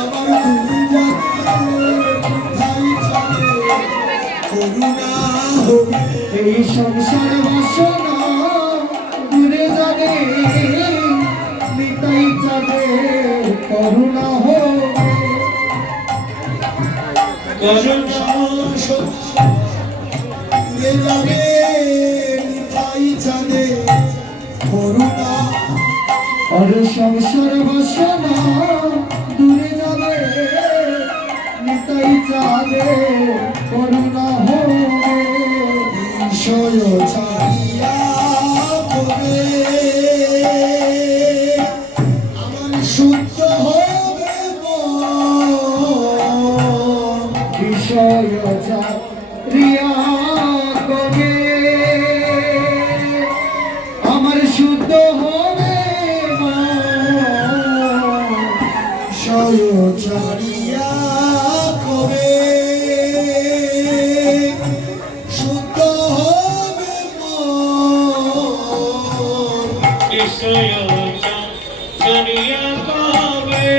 আমার তুমি করুণা হবে এই সংসার বাসনা দূরে যাবে নিতাই যাবে করুণা হবে দূরে যাবে নিতাই যাবে করুণা আর সংসার বাসনা দূরে যাবে নিতাই যাবে করুণা হবে বিষয় ছাড়িয়া হবে আমার শুদ্ধ হবে বিষয় ছাড়িয়া কবে আমার শুদ্ধ হবে বিষয় ছাড়িয়া কবে শুদ্ধ হবে বিষয় ছাড়িয়া কবে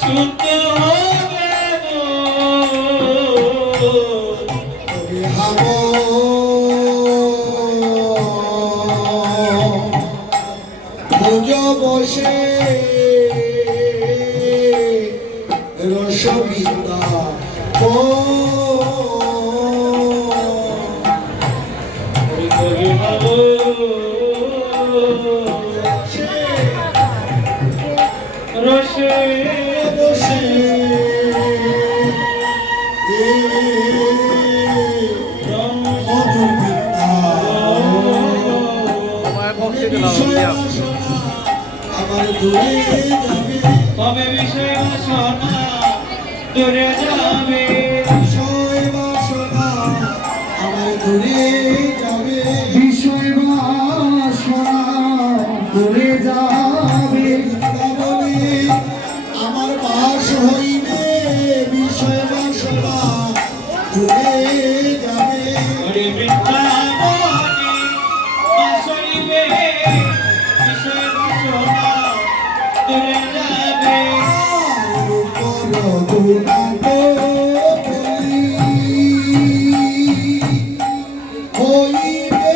শুদ্ধ হবে হাব ভোজ বসে রসবিদ্যা রসে বসে আমার দূরে যাবে কবে বিষয় বাসনা দূরে যাবে বিষয় বাসনা আমার দূরে যাবে বিষয় বাসনা দূরে যাবে বৃন্দাবনে আমার বাস হইবে বিষয় বাসনা দূরে যাবে হরি বৃন্দাবনে বাসইবে বিষয় বাসনা দূরে যাবে রঘুনাথে বলে হইবে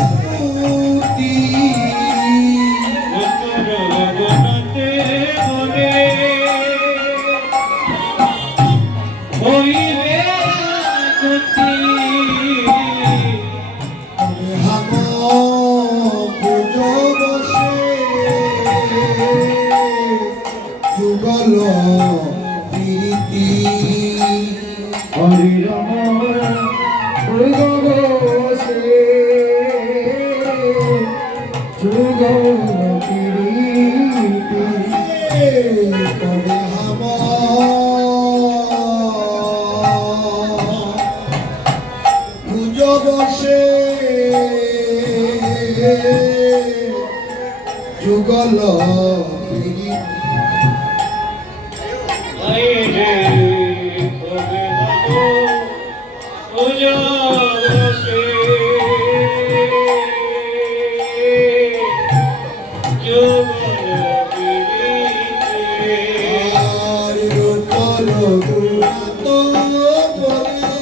আকুতি যুগল প্রীতি হরি রাম বসে যুগল কবে হাম পুজো বসে যুগল প্রীতি আইরে কবে হব পূজা বসে যুগল পিড়িতে আর রূপল গুণাত বলে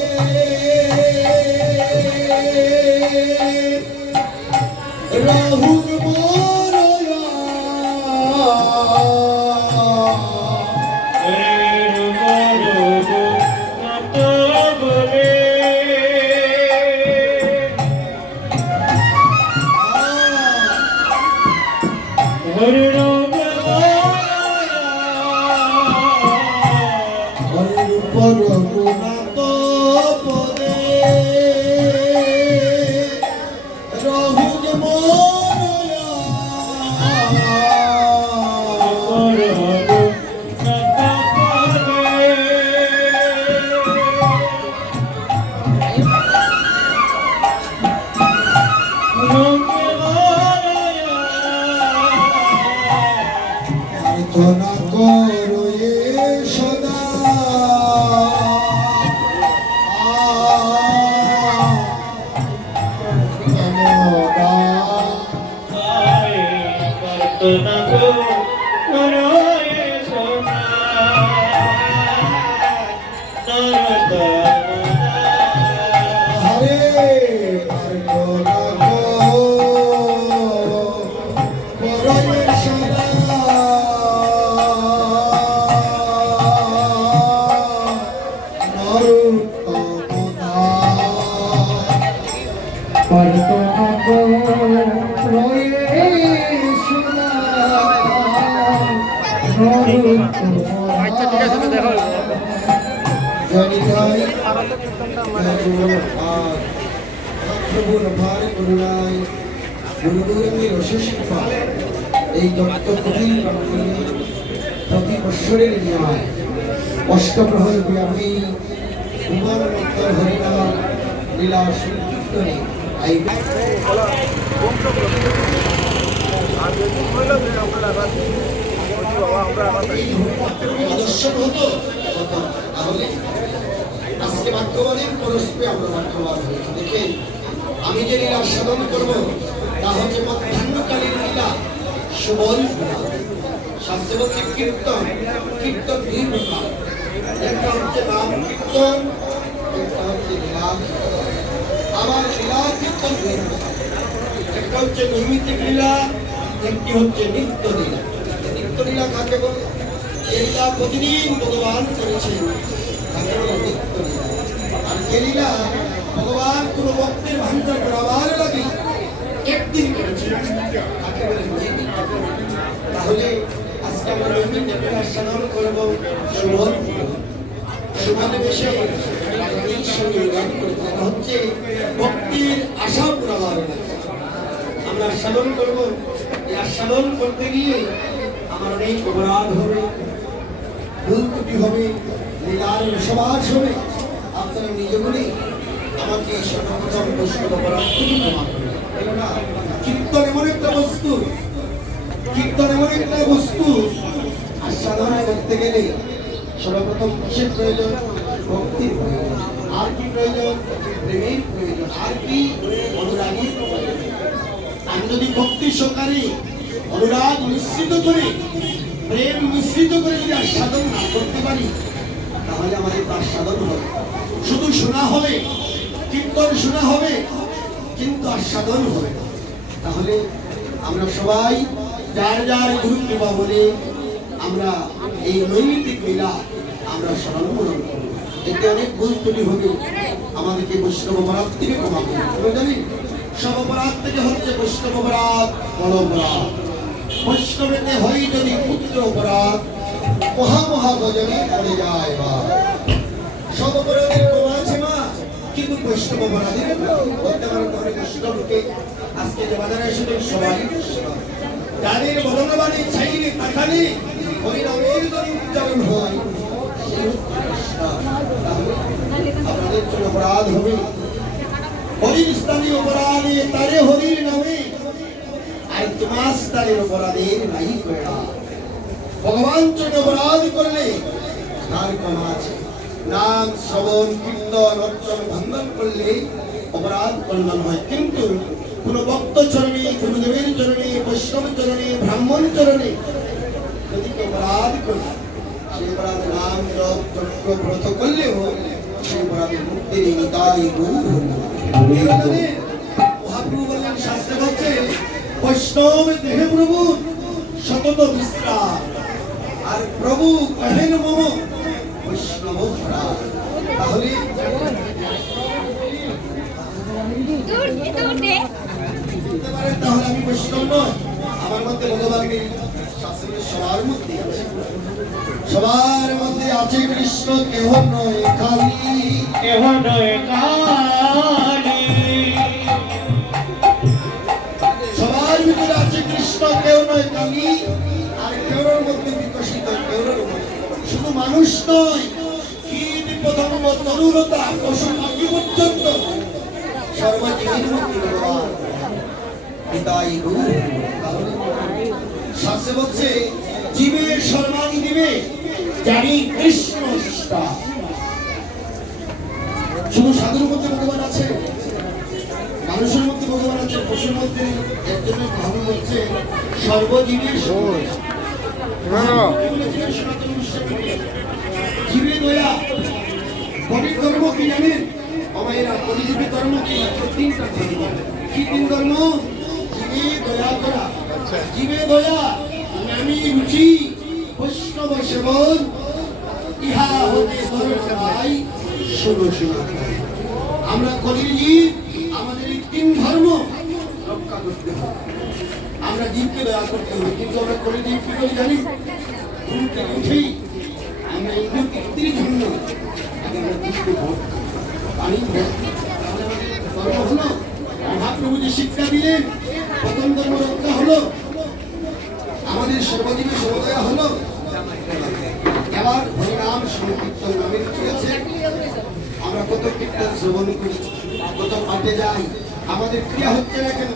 রাহুল মরয়া রঘুনাথ পদে রহুল মরয়া প্রার্থনা করো এ সদা সোনা গো রয়ে সোনা হরে আর গোরা গো পরয়ে সদা নরোত্তমদা পরতো রয়ে সোনা আচ্ছা ঠিক আছে তো দেখো জনিতাই প্রভুর ভার করুণায় গুরুগুরুমের অশেষ কৃপা এই দত্ত কঠিন প্রাঙ্গণে প্রতি বৎসরের ন্যায় অষ্টপ্রহর ব্যাপী উমার মন্ত্র হরিনাম লীলা সংকীর্তনে এই আদর্শন হতো তাহলে আজকে ভাগ্যবানের পরস্পরে আমরা ভাগ্যবান হয়েছি দেখে আমি যে লীলা সাধন করব তা হচ্ছে মধ্যাহ্নকালীন লীলা সুবল শাস্ত্রে বলছে কীর্তন কীর্তন দুই প্রকার একটা হচ্ছে নাম কীর্তন একটা হচ্ছে লীলা আমার লীলা কীর্তন দুই প্রকার একটা হচ্ছে নৈমিত্তিক লীলা একটি হচ্ছে নিত্য লীলা নিত্য লীলা কাকে বলে যে লীলা প্রতিদিন ভগবান করেছেন তাকে বলে নিত্য লীলা আর যে লীলা ভগবান কোন ভক্তের ভান্ডা করাবার লাগে একদিন করেছেন তাকে বলে নৈমিত্তিক। তাহলে আজকে আমরা নৈমিত্তিক লীলা সাধন করবো সুমন সুমনে বেশে রানীর সঙ্গে গান করতে হচ্ছে ভক্তির আশা পুরাবার লাগে আমরা সাধন করবো সাধন করতে গিয়ে আমার অনেক অপরাধ হবে ভুল ত্রুটি হবে লীলার সমাজ হবে আপনারা নিজেগুলি আমাকে সর্বপ্রথম বৈষ্ণব অপরাধ থেকে ক্ষমা করবেন কেননা কীর্তন এমন একটা বস্তু কীর্তন এমন একটা বস্তু আর সাধন করতে গেলে সর্বপ্রথম কিসের প্রয়োজন ভক্তির প্রয়োজন আর কি প্রয়োজন প্রেমের প্রয়োজন আর কি অনুরাগীর প্রয়োজন আমি যদি ভক্তি সহকারে অনুরাগ মিশ্রিত করে প্রেম মিশ্রিত করে যদি আস্বাদন না করতে পারি তাহলে আমাদের তার সাধন হবে শুধু শোনা হবে কীর্তন শোনা হবে কিন্তু আস্বাদন হবে না তাহলে আমরা সবাই যার যার গুরু কৃপা বলে আমরা এই নৈমিত্তিক লীলা আমরা স্মরণ করব এতে অনেক ভুল ত্রুটি হবে আমাদেরকে বৈষ্ণব অপরাধ থেকে ক্ষমা করবে জানি সব অপরাধ থেকে হচ্ছে বৈষ্ণব অপরাধ বড় অপরাধ বৈষ্ণবেতে হই যদি পুত্র অপরাধ মহা মহা গজনে পড়ে যায় বা সব অপরাধের ক্ষমা আছে মা কিন্তু বৈষ্ণব অপরাধের বলতে পারেন তাহলে বৈষ্ণবকে আজকে যে বাজারে এসে সবাই যাদের বদনবাণী চাইলে তাকালে হরিনামের যদি উচ্চারণ হয় আপনাদের জন্য অপরাধ হবে হরির স্থানীয় অপরাধে তারে হরির নামে আর তোমার স্থানের অপরাধের নাই করে না ভগবান জন্য অপরাধ করলে তার ক্ষমা আছে নাম শ্রবণ কীর্তন অর্চন ভঙ্গন করলে অপরাধ খণ্ডন হয় কিন্তু কোন ভক্ত চরণে গুরুদেবের চরণে বৈষ্ণব চরণে ব্রাহ্মণ চরণে যদি কেউ অপরাধ করে সেই অপরাধ নাম জপ যজ্ঞ ব্রত করলেও সেই অপরাধের মুক্তি নেই তাই গুরু মহাপ্রভু বললেন শাস্ত্রে বলছে বৈষ্ণব দেহে প্রভু সতত বিশ্রাম আর প্রভু কহেন মম বৈষ্ণব ভরা তাহলে তাহলে আমি বৈষ্ণব নয় আমার মধ্যে ভগবানের শাস্ত্রের সবার মধ্যে আছে সবার মধ্যে আছে কৃষ্ণ কেহ নয় খালি কেহ নয় কালী সবার ভিতরে আছে কৃষ্ণ কেউ নয় কালী আর কেউর মধ্যে বিকশিত কেউর শুধু মানুষ নয় কীট পতঙ্গ তরুলতা পশু পাখি পর্যন্ত সর্বজীবের মধ্যে ভগবান পিতাই গুরু শাস্ত্রে বলছে জীবের সর্বাণী দিবে জানি কৃষ্ণ নিষ্ঠা শুধু সাধুর মধ্যে ভগবান আছে মানুষের মধ্যে ভগবান আছে পশুর মধ্যে একজনের ভাবু হচ্ছে সর্বজীবের জীবে দয়া। কলির ধর্ম কি জানেন আমায়েরা? কলিজীবী ধর্ম কি? তিনটা ধর্ম। কি তিন ধর্ম? জীবে দয়া করা, জীবে দয়া, নামি রুচি, বৈষ্ণব সেবন, ইহা হতে ধর্মাই শোনো শোনা। আমরা কলির জীব, আমাদের এই তিন ধর্ম রক্ষা করতে হবে। আমরা জীবকে দয়া করতে হবে, কিন্তু আমরা কলির জীব কি করি জানি? ঘুম থেকে উঠেই আমরা ইন্দ্রকে স্ত্রী ধন্য আগে আমরা পুষ্প ভোট পানি ভোট। তাহলে আমাদের ধর্ম হলো, মহাপ্রভু যে শিক্ষা দিলেন, প্রথম ধর্ম রক্ষা হলো, আমাদের সর্বজীবী সমদয়া হলো। এবার হরিনাম সংকীর্তন নামের কি আছে? আমরা কত কীর্তন শ্রবণ করি, কত পাঠে যাই, আমাদের ক্রিয়া হচ্ছে না কেন?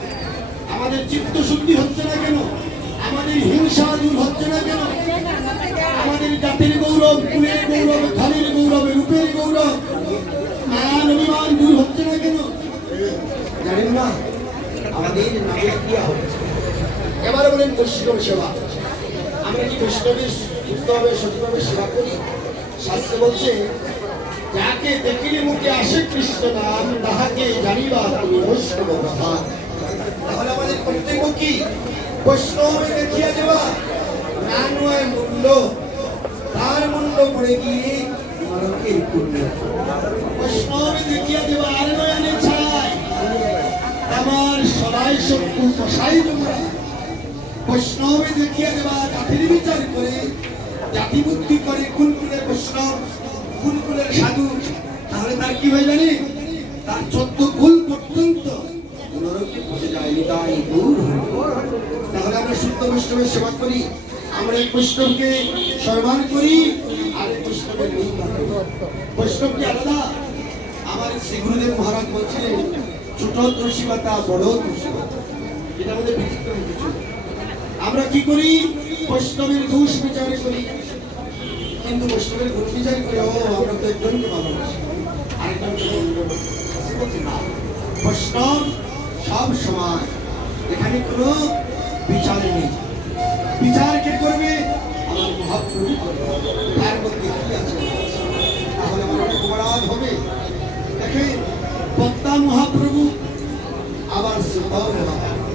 আমাদের চিত্ত শুদ্ধি হচ্ছে না কেন? আমাদের হিংসা দূর হচ্ছে না কেন? আমাদের জাতির গৌরব, কুলের গৌরব, ধনের গৌরব, রূপের গৌরব, মান অভিমান দূর হচ্ছে না কেন? জানেন না, আমাদের নামে ক্রিয়া হচ্ছে। এবারে বলেন বৈষ্ণব সেবা। আমরা কি বৈষ্ণবের শুদ্ধভাবে সঠিকভাবে সেবা করি? শাস্ত্র বলছে, যাকে দেখিলে মুখে আসে কৃষ্ণ নাম, তাহাকে জানিবা তুমি বৈষ্ণব কথা। তাহলে আমাদের কর্তব্য কি? বৈষ্ণবে দেখিয়া দেওয়া, না নয় মূল্য, তার মূল্য পড়ে গিয়ে নরকের পুণ্য। বৈষ্ণবে দেখিয়া দেওয়া, আর নয় আনে ছাই, আমার সবাই শত্রু কষাই তোমরা। বৈষ্ণবে দেখিয়া দেওয়া, জাতির বিচার করে, জাতি বুদ্ধি করে, কোন কুলের বৈষ্ণব, কোন কুলের সাধু, তাহলে তার কি হয় জানি? তার 14 কুল পর্যন্ত নরকে পড়ে যায়নি, তাই দূর হয়। তাহলে আমরা শুদ্ধ বৈষ্ণবের সেবা করি, আমরা এক বৈষ্ণবকে সম্মান করি, আর এক বৈষ্ণবের নিন্দা করি। বৈষ্ণব কি আলাদা? আমার শ্রী গুরুদেব মহারাজ বলছিলেন, ছোট তুলসীপাতা, বড় তুলসীপাতা, এটা আমাদের ব্যতিক্রম কিছু। আমরা কি করি? বৈষ্ণবের দোষ বিচার করি, কিন্তু বৈষ্ণবের গুণ বিচার করি, ও আমরা তো একজনকে ভালোবাসি, আরেকজনকে বলছি না। বৈষ্ণব সব সমান, এখানে কোনো বিচার নেই। বিচার কে করবে? আমার মহাপ্রভু করবে। তার মধ্যে কি আছে? তাহলে আমার অপরাধ হবে। দেখেন, বক্তা মহাপ্রভু, আবার শ্রোতাও মহাপ্রভু।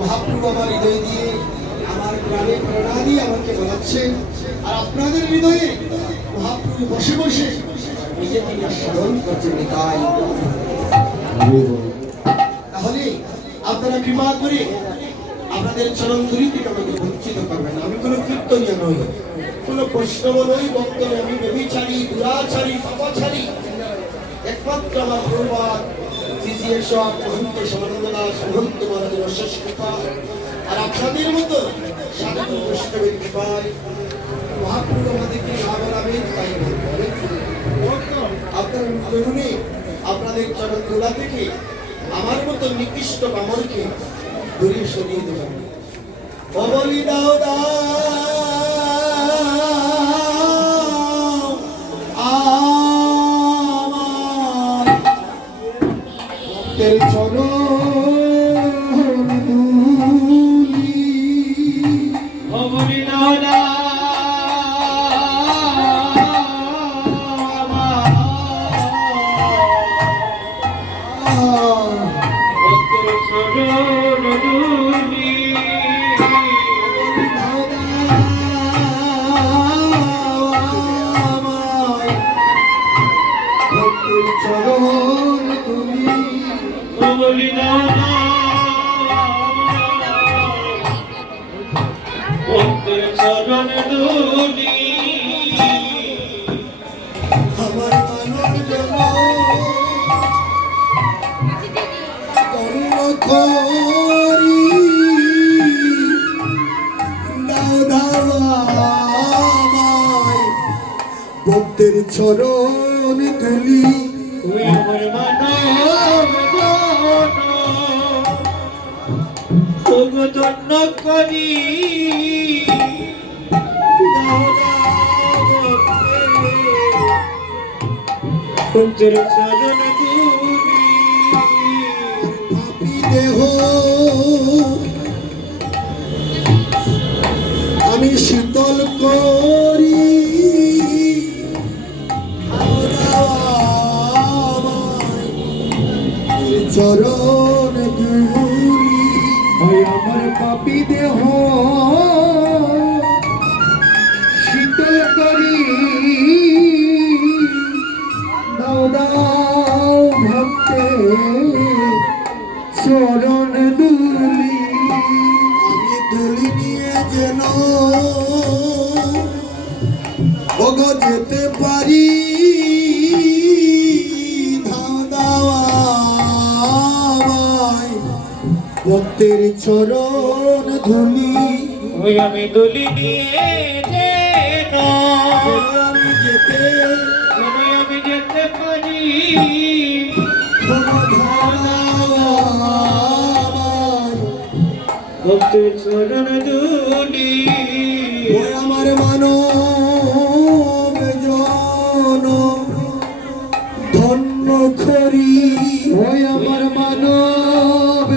মহাপ্রভু আমার হৃদয় দিয়ে, আমার প্রাণে প্রেরণা দিয়ে আমাকে বলাচ্ছেন, আর আপনাদের হৃদয়ে মহাপ্রভু বসে বসে নিজেকে সাধন করছেন। তাই তাহলে আপনারা কৃপা করে আপনাদের চরণ ধুলি থেকে আমাকে বঞ্চিত করবেন। আমি কোনো কীর্তনীয় নই, কোনো বৈষ্ণব নই, ভক্ত নই, আমি ব্যভিচারী, দুরাচারী, পাপাচারী। একমাত্র আমার প্রবাদ শ্রী মহন্ত সমানন্দ দাস মহন্ত মহারাজের অশেষ কৃপা, আর আপনাদের মতো সাধু বৈষ্ণবের কৃপায় মহাপ্রভু আমাদেরকে না বলাবেন, তাই আপনার জরুরি আপনাদের চরণ ধুলা থেকে আমার মতো নিকৃষ্ট বামনকে দূরে সরিয়ে দেবেন। বলি দাও দাও আমার ভক্তের চরণ ধুলি, বলি দাও দাও আমার মানব জন করি দাও দাও আমায় ভক্তের চরণ তুলি। তুই আমার মানব ধন্য করি ভক্তের চরণ ধুলি। পাপী দেহ শীতল করি চরণ ধুলি ওই আমার পাপী দেহ শীতল করি দাও দাও ভক্তে চরণ দুলি আমি দুলি নিয়ে যেন ওগো যেতে পারি ধাও দাও আমায় ভক্তের চরণ ধুলি ওই আমি দলি নিয়ে যেন আমি যেতে আমি যেতে পারি ওগো ধাও আমায় ভক্তের চরণ ধুলি ওই আমার মানব জন ধন্য করি ওই আমার মানব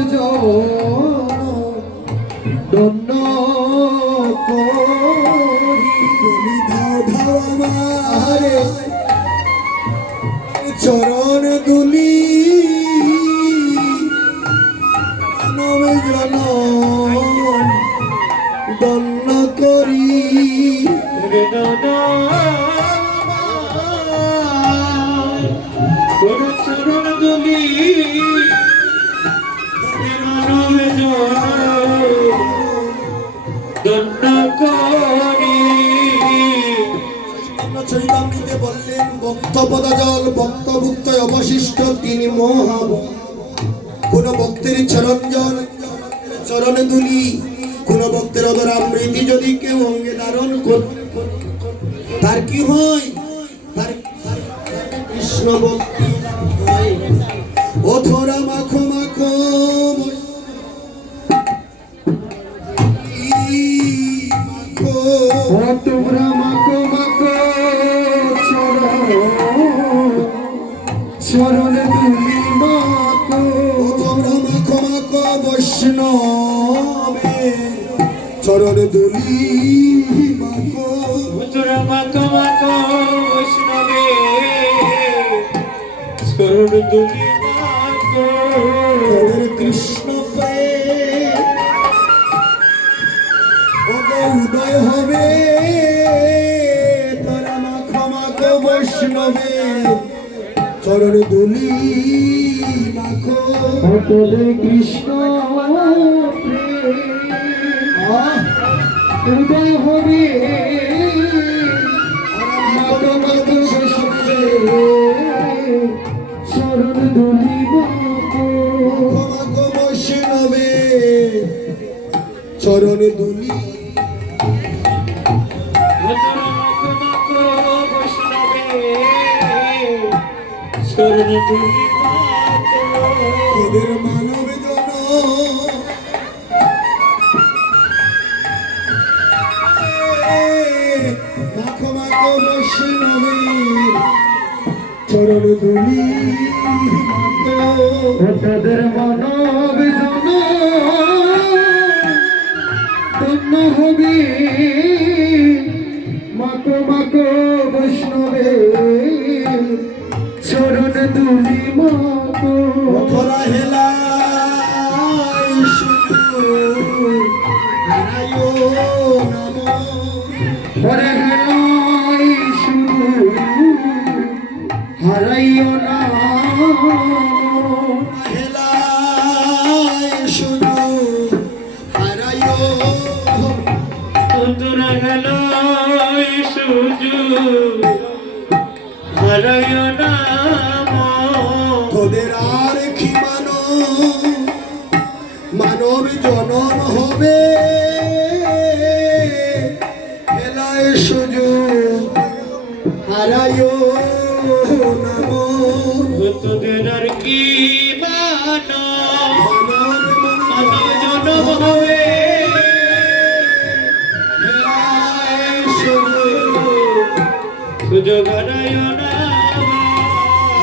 দন্ন তুমি ধাও ধাও আমার চরণ দুলি মানব জন ধন্য করি চরণ ধুলি দণ্ড করি চৈতামৃতে বললেন ভক্তপদা জল ভক্তভুক্ত অবশিষ্ট তিনি মহাব কোন ভক্তের চরণ জল চরণ দুলি কোন ভক্তের অদর আমৃতি যদি কেউ অঙ্গে ধারণ করে তার কি হয় তার কৃষ্ণ ভক্তি হয় অথরা মাখো মাখো মাখো ও তোমরা মাকো মাকো চরণ দুলি মাকো তোমরা মাখো মাখো বৈষ্ণবে চরণ দুলি মাখো তোরা মাখো মাখো বৈষ্ণবে চরণ ধুলি মাখো তোদের কৃষ্ণ পেয়ে ওদের উদয় হবে তোরা মাখো মাখো বৈষ্ণবে চরণ দুলি মাখো তোদের কৃষ্ণ উদয় হবে মাকো মাকো বসবে চরণ দুলি মাকো মাখো বৈষ্ণবে চরণ দুলি তোরা মাখো মাখো বৈষ্ণবে চরণ ধুলি মাখো তোদের মানব জন মাখো মাখো বৈষ্ণবে চরণ দুলি মাখো তোদের মানব জন ধন্য হবে মাকো মাকো বৈষ্ণবে চরণ দুলি মাকো অথরা হেলা নাম পরে হেলাই শুধু হারাইও না হেলায় শুধু হারাইও তোরা গেল সুজু হারায় নাম তোদের আর কি মানব জনম হবে হেলায় সুযোগ হারাইও নাম তোদের আর কি মানো মানব জনম হবে হেলায় সুযোগ সুযোগ হারায় না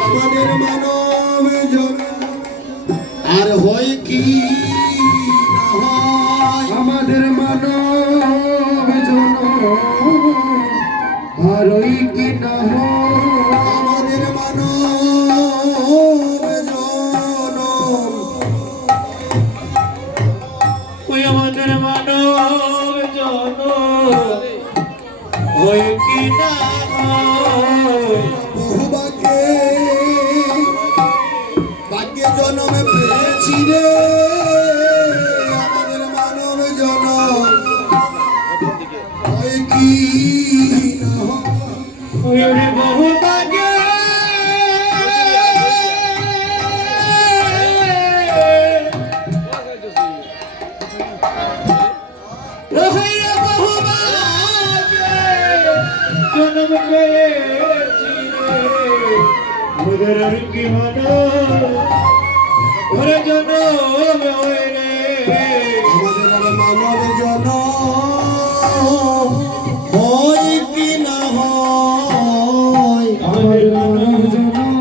আমাদের মানব জন আর হয় কি না হয় আমাদের মানব জন আর ওই কি না হয় আমাদের মানব জনম ওই আমাদের মানব জন হয় কি না হয় বহু ভাগ্যে জন্মে পেয়েছি রে আমাদের মানব জনম হয় কি না হয়। ওই রে বহু ভাগ্যে ওই রে বহু ভাগ্যে জন্ম পেয়েছি রে ওদের আর কি মানো ওরে জন্ম হয় রে আমাদের মানব জনম হয় কি না হয়। আমার মানব জনম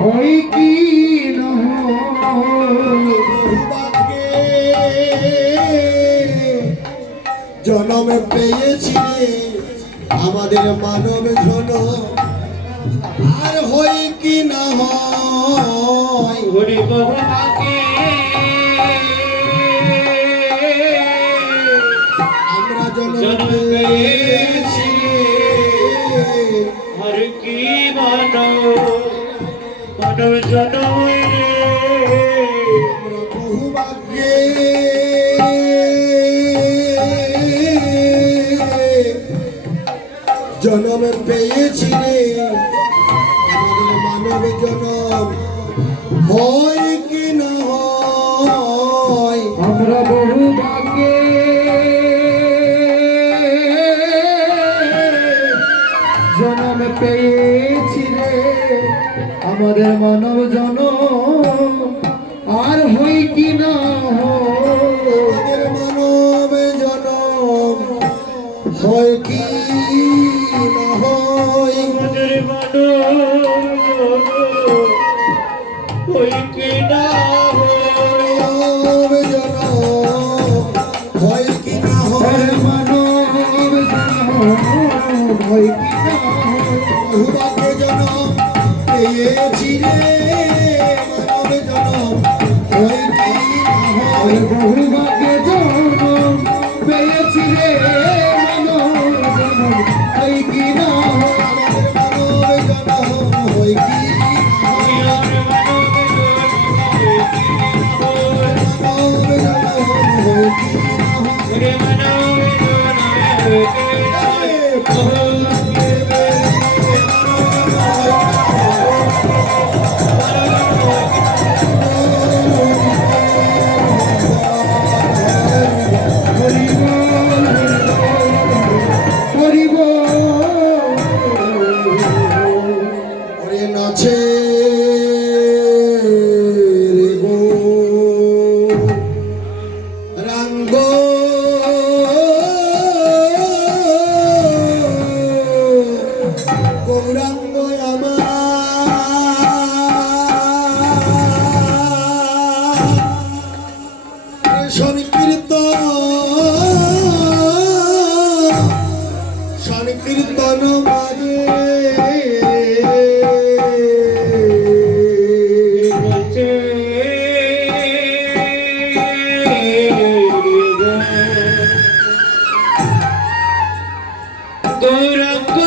হয় কি না হয় জনমে পেয়েছি রে আমাদের মানব জনম আর হয় কি না হয়। ওরে বহু ভাগ্যে আমরা জনম জন্ম পেয়েছি আর কি মানব মানব জন্ম রে বহু ভাগ্যে জনম পেয়েছি রে আমাদের মানব জনম হয় কি না হয়। আমরা বহু ভাগ্যে জন্ম পেয়েছি রে আমাদের মানব জনম আর হই কি না হয় আমাদের মানব জনম হয় কি না হয়। আমাদের মানব ওই কি না হয় মানব জনম হয় কি না হয়। আর মানব জনম হই কি না হয় বহু ভাগ্যে জনম পেয়েছি রে মানব জনম হয় কি না হয়। আর বহু ভাগ্যে জনম পেয়েছি রে মানব জনম হই কি না হয় আমাদের মানব জনম হয় কি না হয়। মানব জনম হয় কি না হয়। ওরে মানব ওরে নাচে রে গো রাঙ্গ গৌরাঙ্গ আমার সংকীর্তন মাঝে গৌরঙ্গ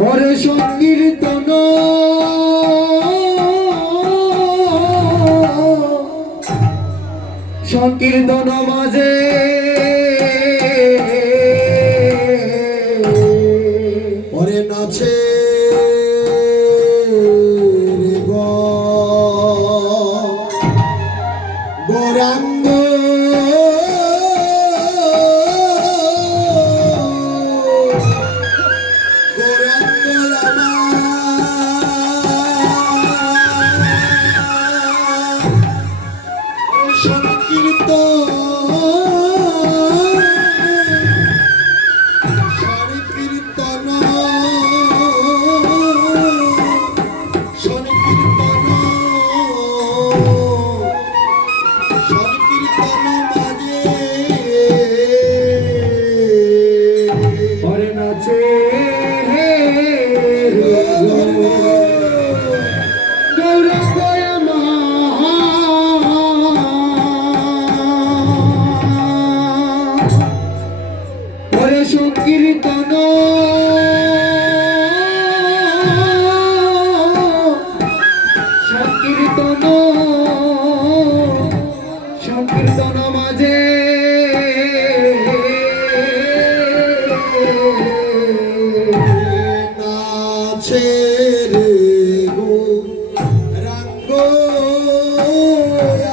পরে সংকীর্তন সংকীর্তন মাঝে পরে নাচে রে গো গৌরাঙ্গ গৌরাঙ্গ আমার সংকীর্তন গৌরাঙ্গ ওরে সংকীর্তন সংকীর্তন সংকীর্তন মাঝে নাচে রে গৌরাঙ্গ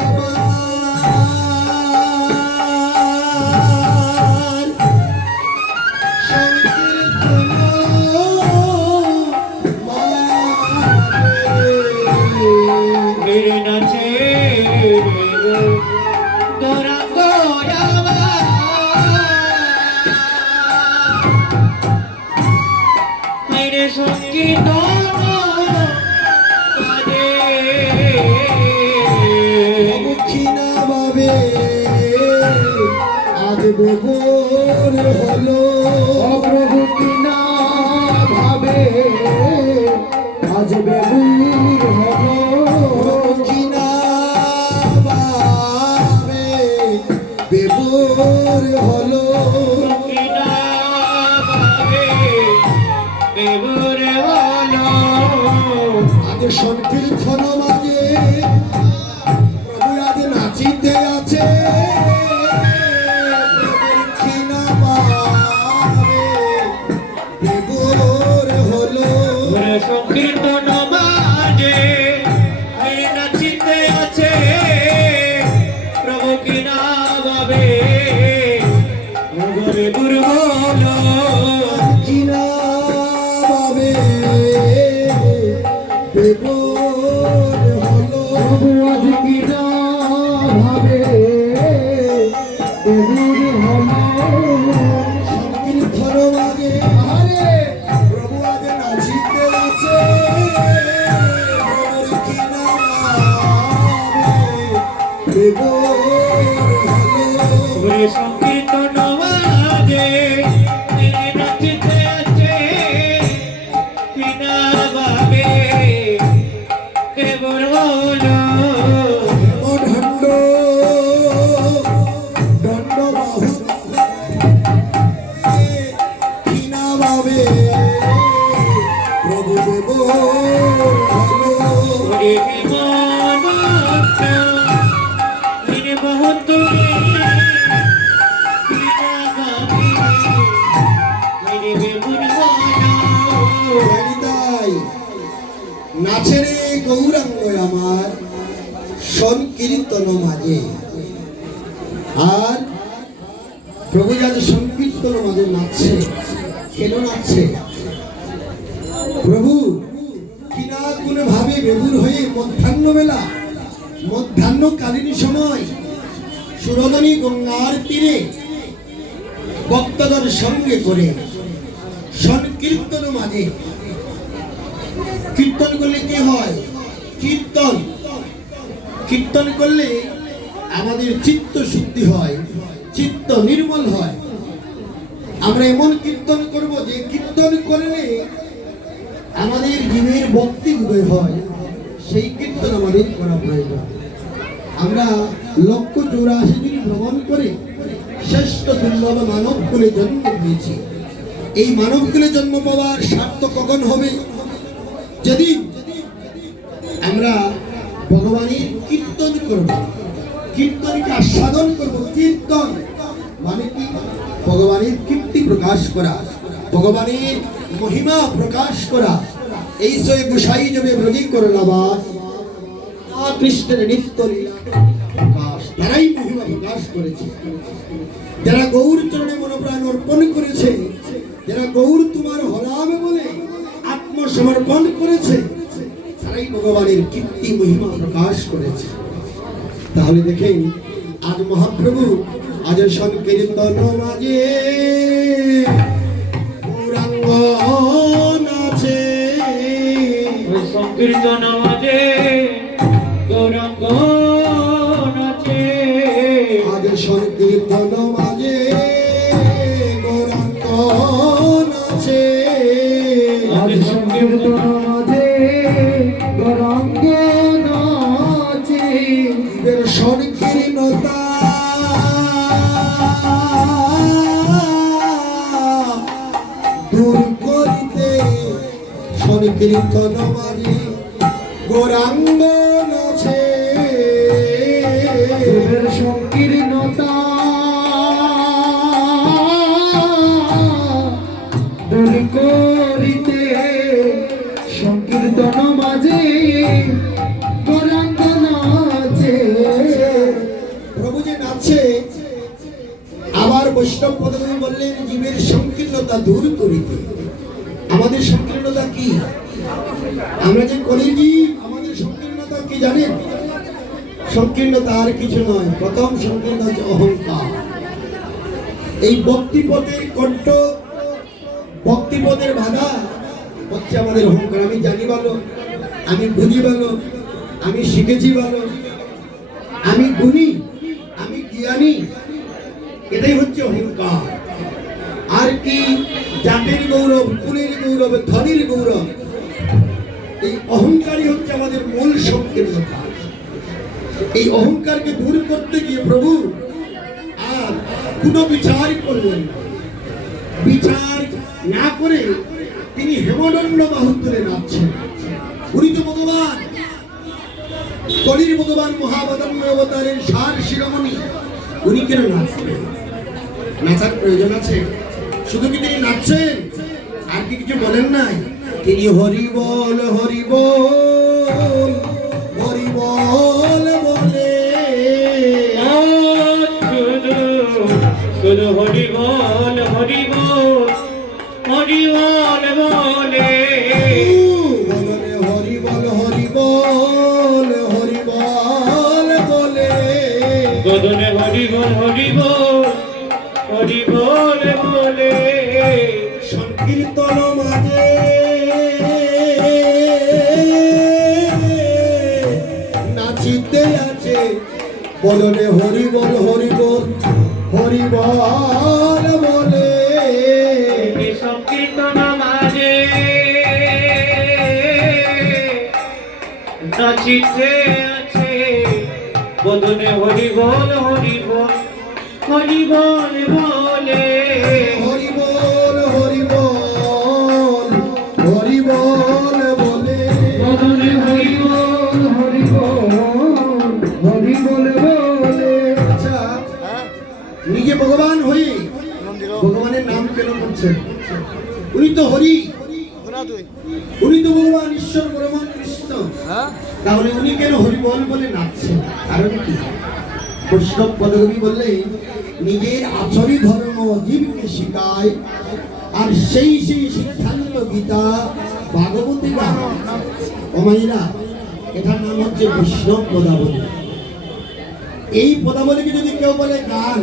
আমার সংকীর্তন মাঝে। নাচে গৌরাঙ্গ আমার সঙ্গীত দক্ষিণা ভাবে আদব গোর হলো প্রভু কিনা ভাবে আজ বেগুর হলো দক্ষিণা ভাবে বেবোর হলো আগে সংকীর্তন মাঝে প্রভু আগে নাচিতে আছে দক্ষিণা ভাবে বেবোর হলো সংকীর্তন মাঝে নাচিতে আছে প্রভু কিনা ভাবে দুর্বল কিনা ভাবে বেবোর হলো প্রভু আজ কিনা ভাবে বেগুর হলো সংকীর্তন মাঝে আরে প্রভু আগে নাচিতে আছে প্রভুর কিনা ভাবে বেবোর হলো সংকীর্তন মাঝে নাচিতে আছে কিনা ভাবে কেবল হলো দণ্ড দণ্ড বাহু কিনা ভাবে প্রভু বেবোর হলো তাই নাচে রে গৌরাঙ্গ আমার সংকীর্তন মাঝে আর প্রভু যাতে সংকীর্তন মাঝে নাচছে কেন নাচছে প্রভু কিনা কোন ভাবে বেবুর হয়ে মধ্যাহ্ন বেলা মধ্যাহ্নকালীন সময় সুরধনী গঙ্গার তীরে ভক্তদের সঙ্গে করে সংকীর্তন মাঝে কীর্তন করলে কি হয় কীর্তন কীর্তন করলে আমাদের চিত্ত শুদ্ধি হয় চিত্ত নির্মল হয় আমরা এমন কীর্তন করব যে কীর্তন করলে আমাদের জীবের ভক্তি উদয় হয় সেই কীর্তন আমাদের করা প্রয়োজন আমরা 184 দিন ভ্রমণ করে শ্রেষ্ঠ দুর্লভ মানব কুলে জন্ম পেয়েছি এই মানব কুলে জন্ম পাওয়ার স্বার্থ কখন হবে যেদিন আমরা ভগবানের কীর্তন করব কীর্তনকে আস্বাদন করব কীর্তন মানে কি ভগবানের কীর্তি প্রকাশ করা ভগবানের মহিমা প্রকাশ করা এই সয়ে গোসাই যাবে ব্রজী করলাবাস কৃষ্ণের নিত্য লীলা প্রকাশ তারাই মহিমা প্রকাশ করেছে যারা গৌর চরণে মনোপ্রাণ অর্পণ করেছে যারা গৌর তোমার হলাবে বলে আত্মসমর্পণ করেছে তারাই ভগবানের কীর্তি মহিমা প্রকাশ করেছে তাহলে দেখেন আজ মহাপ্রভু আজ সংকীর্তন মাঝে গৌরাঙ্গ নাচে সংকীর্তন মাঝে গৌরাঙ্গ নাচে আজ সংকীর্তন মাঝে গৌরাঙ্গ নাচে আজ সংকীর্তন মাঝে সংকীর্তন মাঝে গৌরাঙ্গ নাচে জীবের সংকীর্ণতা দূর করিতে সংকীর্তন মাঝে গৌরাঙ্গ নাচে। প্রভু যে নাচে, আবার বৈষ্ণব পদকবি বললেন জীবের সংকীর্ণতা দূর করিতে। আমাদের সংকীর্ণতা কি? আমরা যে কলিজি, আমাদের সংকীর্ণতা কি জানেন? সংকীর্ণতা আর কিছু নয়, প্রথম সংকীর্ণ হচ্ছে অহংকার। এই ভক্তিপদের কণ্ঠ, ভক্তিপদের বাধা হচ্ছে আমাদের অহংকার। আমি জানি ভালো, আমি বুঝি ভালো, আমি শিখেছি ভালো, আমি গুণী, আমি জ্ঞানী, এটাই হচ্ছে অহংকার। আর কি? জাতির গৌরব, কুলের গৌরব, ধনের গৌরব। এই অহংকারই হচ্ছে আমাদের মূল সংকীর্ণতা। এই অহংকারকে দূর করতে গিয়ে প্রভু আর কোনো বিচার করলেন না। বিচার না করে তিনি হেমদণ্ড বাহু তুলে নাচছেন। উনি তো ভগবান, কলির ভগবান, মহাবদম্য অবতারের সার শিরোমণি। উনি কেন নাচবেন? নাচার প্রয়োজন আছে? শুধু কি তিনি নাচছেন আর কি কিছু বলেন নাই? তিনি হরি বল হরি বল হরি বল বলে শুধু হরি বল হরি বল হরি বল বলে বলে হরি বল হরি বল হরি বল বলে গদনে হরি বল হরি বল হরি বল বলে সংকীর্তন মাঝে নাচিতে আছে বলনে হরি বল হরি বল হরি বল বলে সংকীর্তন মাঝে নাচিতে আছে বদনে হরি বল হরি বল হরি বল বলে হরি বল হরি বল হরি বল বলে বদনে হরি বল হরি বল হরি বল বলে। আচ্ছা, নিজে ভগবান হয়ে ভগবানের নাম কেন করছেন? উনি তো হরি, উনি তো ভগবান ঈশ্বর পরমান কৃষ্ণ, তাহলে উনি কেন হরি বল বলে নাচছেন? কারণ কি? বৈষ্ণব পদকবি বললেন নিজের আচরি ধর্ম জীবকে শিখায়, আর সেই সিদ্ধান্ত গীতা ভাগবতী গান। অমাইরা, এটার নাম হচ্ছে বৈষ্ণব পদাবলী। এই পদাবলীকে যদি কেউ বলে গান,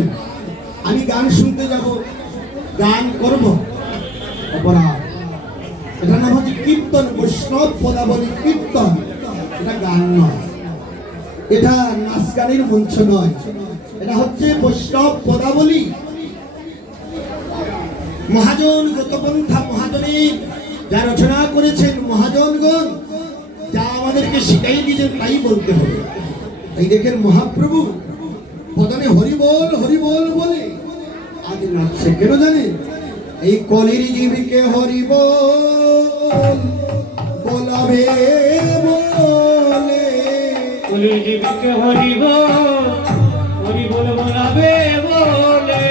আমি গান শুনতে যাব, গান করব, অপরাধ। এটার নাম হচ্ছে কীর্তন। বৈষ্ণব পদাবলী কীর্তন, এটা গান নয়, এটা নাচ গানের মঞ্চ নয়, এটা হচ্ছে বৈষ্ণব পদাবলী। মহাজন গতপন্থা, মহাজনের যা রচনা করেছেন মহাজনগণ, যা আমাদেরকে শিখাই দিয়েছেন তাই বলতে হবে। এই দেখেন মহাপ্রভু বদনে হরি বল বলে আজ নাচছে কেন জানেন? এই কলির জীবীকে হরি বল বলাবে বলে, কলির জীবকে হরি বল বলাবে বলে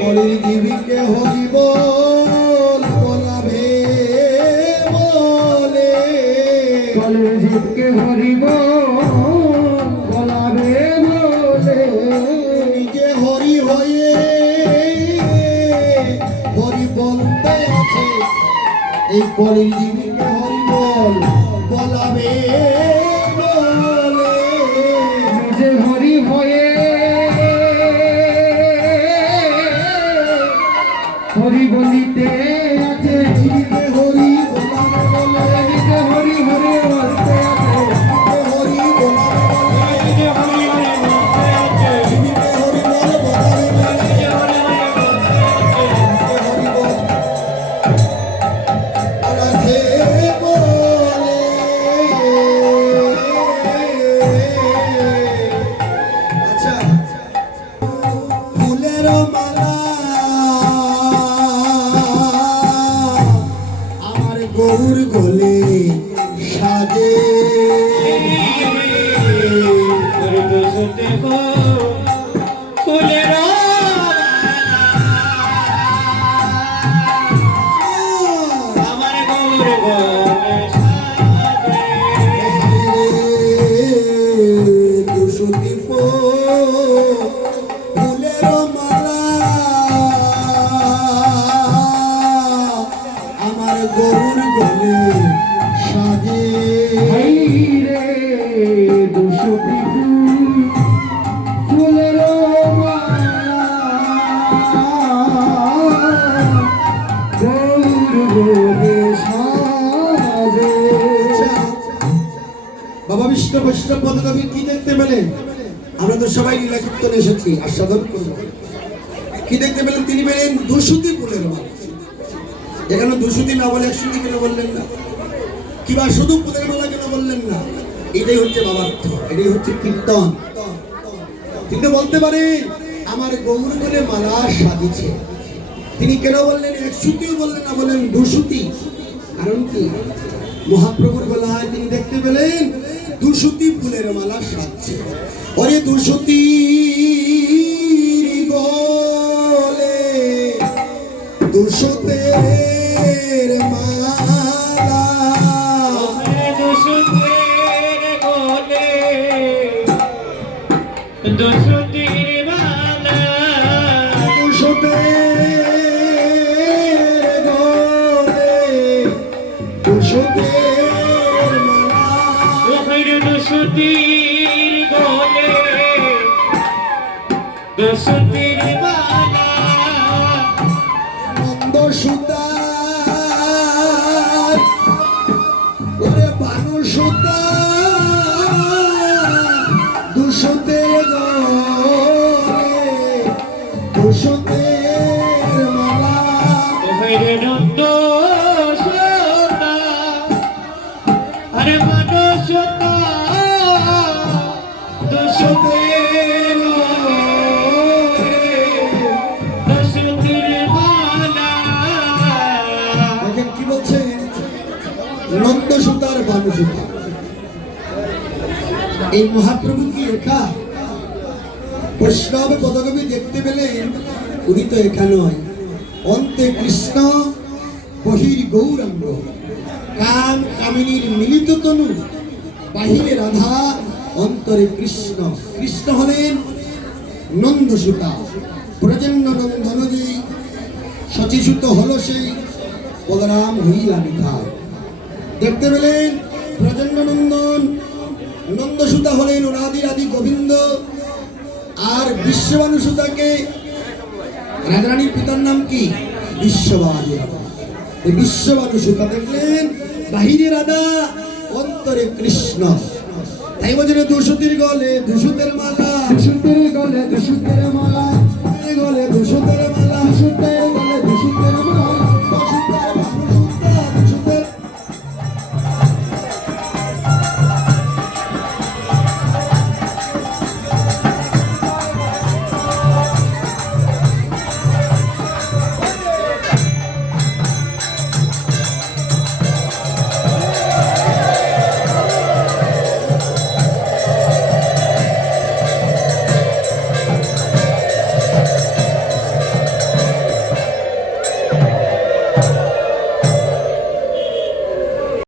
কলির জীবীকে হরি বল বলাবে বলে, কলের জীবকে হরি বল বলাবে বলে। নিজে হরি হয়ে হরি বলতে আছে, এই কলির জীবীকে হরি বল বলাবে বলে, নিজে হরি হয়ে হরি বলিতে আছে, জীবীকে হরি বলাবে বলে, নিজে হরি হরি বলতে আছে, হরি বলাবে বলে, যে হরি হরি বলতে আছে জীবীকে হরি বল বলাবে বলে, যে হরি হরি বলতে আছে হরি বল বলাবে বলে। সাজে দুশুতি ফুলের আমার গৌর বনে সাজে দুশুতি ফুলের মালা আমার গরুর গলে সাজে হাইরে দুশুতি ফুলের মালা গৌর বনে সাজে। বাবা বিষ্ণু বৈষ্ণব পদকবি কি দেখতে পেলেন? আমরা তো সবাই লীলা কীর্তনে এসেছি, আস্বাদন করব। কি দেখতে পেলেন? তিনি পেলেন দুশুতি ফুলের মালা। এখানে দুশুতি না বলে একশুতি কেন বললেন না? কিংবা শুধু ফুলের মালা কেন বললেন না? এটাই হচ্ছে বাবার্থ, এটাই হচ্ছে কীর্তন। কিন্তু বলতে পারে আমার গৌর বলে মালা সাজিছে। তিনি কেন বললেন একশুতিও বললেন না, বললেন দুশুতি? কারণ কি? মহাপ্রভুর গলায় তিনি দেখতে পেলেন দুশুতি ফুলের মালা সাজছে। ওরে দুশুতি গলে দুশুতের মালা দুশুতির গলে দুশুতির মালা দুশুতের গলে দুশুতের মালা দুশুতির গলে দুশুতির মালা নন্দ সুতার ওরে বানু সুতার দুশুতের গলে দুশুতের মালা নন্দ সোতা আরে মানো সোতা দুশুতির দুশুতির মালা দেখেন কি বলছেন? নন্দ সুতার বানু সুতা। এই মহাপ্রভু কি একা? বৈষ্ণব পদকবি দেখতে পেলেন উনি তো একা নয়। অন্তে কৃষ্ণ বহির গৌরাঙ্গ, কাম কামিনীর মিলিত তনু, বাহিরে রাধা অন্তরে কৃষ্ণ। কৃষ্ণ হলেন নন্দ সুতা, ব্রজেন্দ্র নন্দনজি শচীসুত হল সেই বলরাম হইলা নিধা। দেখতে পেলেন ব্রজেন্দ্র নন্দন নন্দসুতা হলেন অনাদি আদি গোবিন্দ, আর বিশ্ববানু সুতাকে রাধারানীর পিতার নাম কি? বিশ্ববানু। এই বিশ্ববানু সুতা দেখলেন বাহিরে রাধা অন্তরে কৃষ্ণ। তাই বলছেন দুশুতির গলে দুশুতের মালা, দুশুতের গলে দুশুতের মালা গলে দুশুতের মালা, দুশুতের গলে দুশুতের মালা